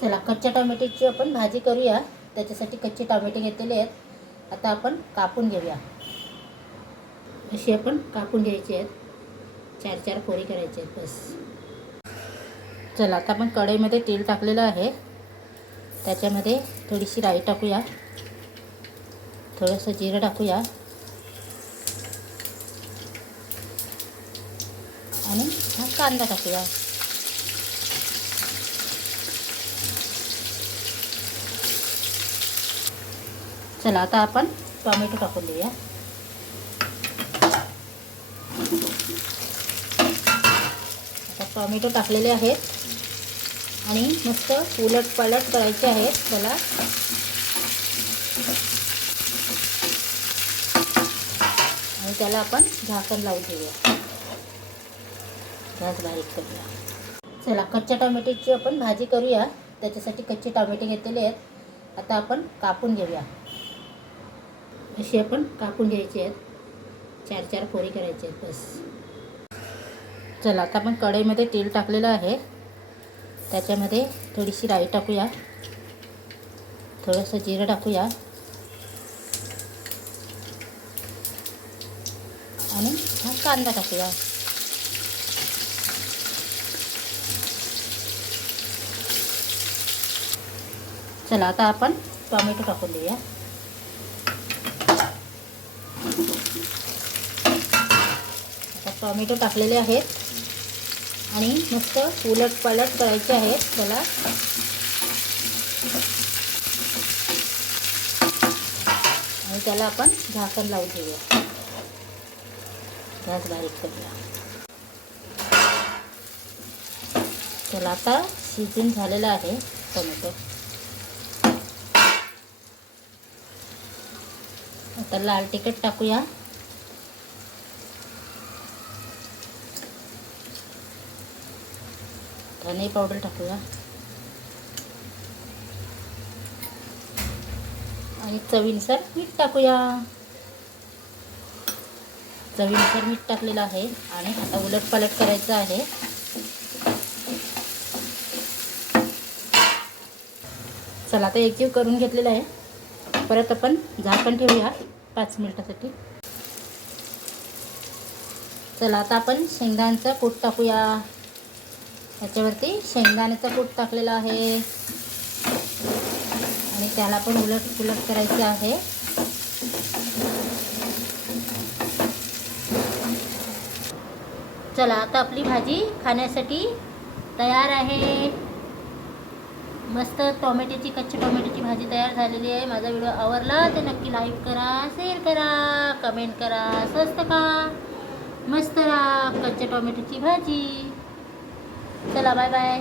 चला कच्च्या टोमॅटोची आपण भाजी करूया। त्याच्यासाठी कच्चे टोमॅटो घेतलेले आहेत। आता आपण कापून घेऊया। अशी आपण कापून घ्यायची आहेत, 4-4 फोडी करायचे आहेत बस। चला आता आपण कढईमध्ये तेल टाकलेलं आहे, त्याच्यामध्ये थोडीशी राई टाकूया, थोडंसं जिरं टाकूया आणि हा कांदा टाकूया। चला आता आपण टोमॅटो टाकून देऊया। आता टोमॅटो टाकलेले आहेत आणि मस्त उलटपालट करायचे आहेत त्याला। आणि त्याला आपण झाकण लावून ठेवूया, गॅस बारीक करूया। चला कच्च्या टोमॅटोची आपण भाजी करूया। त्याच्यासाठी कच्चे टोमॅटो घेतलेले आहेत। आता आपण कापून घेऊया। अशी आपण कापून घ्यायची आहेत, 4-4 फोडी करायचे आहेत बस। चला आता आपण कढईमध्ये तेल टाकलेलं आहे, त्याच्यामध्ये थोडीशी राई टाकूया, थोडंसं जिरं टाकूया आणि हा कांदा टाकूया। चला आता आपण टोमॅटो टाकून देऊया। आता टोमॅटो टाकलेले आहेत आणि मस्त उलटपालट करायचे आहेत त्याला। आणि त्याला आपण झाकण लावून ठेवूया, गॅस बारीक करूया। चला आता शिजून झालेला आहे टोमॅटो। आता लाल तिखट टाकूया, धने पावडर टाकूया आणि चवीनुसार मीठ टाकूया। चवीनुसार मीठ टाकलेलं आहे आणि आता उलटपालट करायचं आहे। चला आता एकजीव करून घेतलेलं आहे। परत आपण झाकण ठेवूया 5 मिनिटासाठी। चला आता आपण शेंगदाण्याचा कूट टाकूया। याच्यावरती शेंगदाण्याचा कूट टाकलेला आहे आणि त्याला पण उलट करायचे आहे। चला आता आपली भाजी खाण्यासाठी तयार आहे। मस्त कच्च्या टोमॅटोची भाजी तयार झालेली आहे। माझा व्हिडिओ आवडला तर नक्की लाईक करा, शेअर करा, कमेंट करा। स्वस्त का मस्त कच्च्या टोमॅटोची भाजी। चला बाय बाय।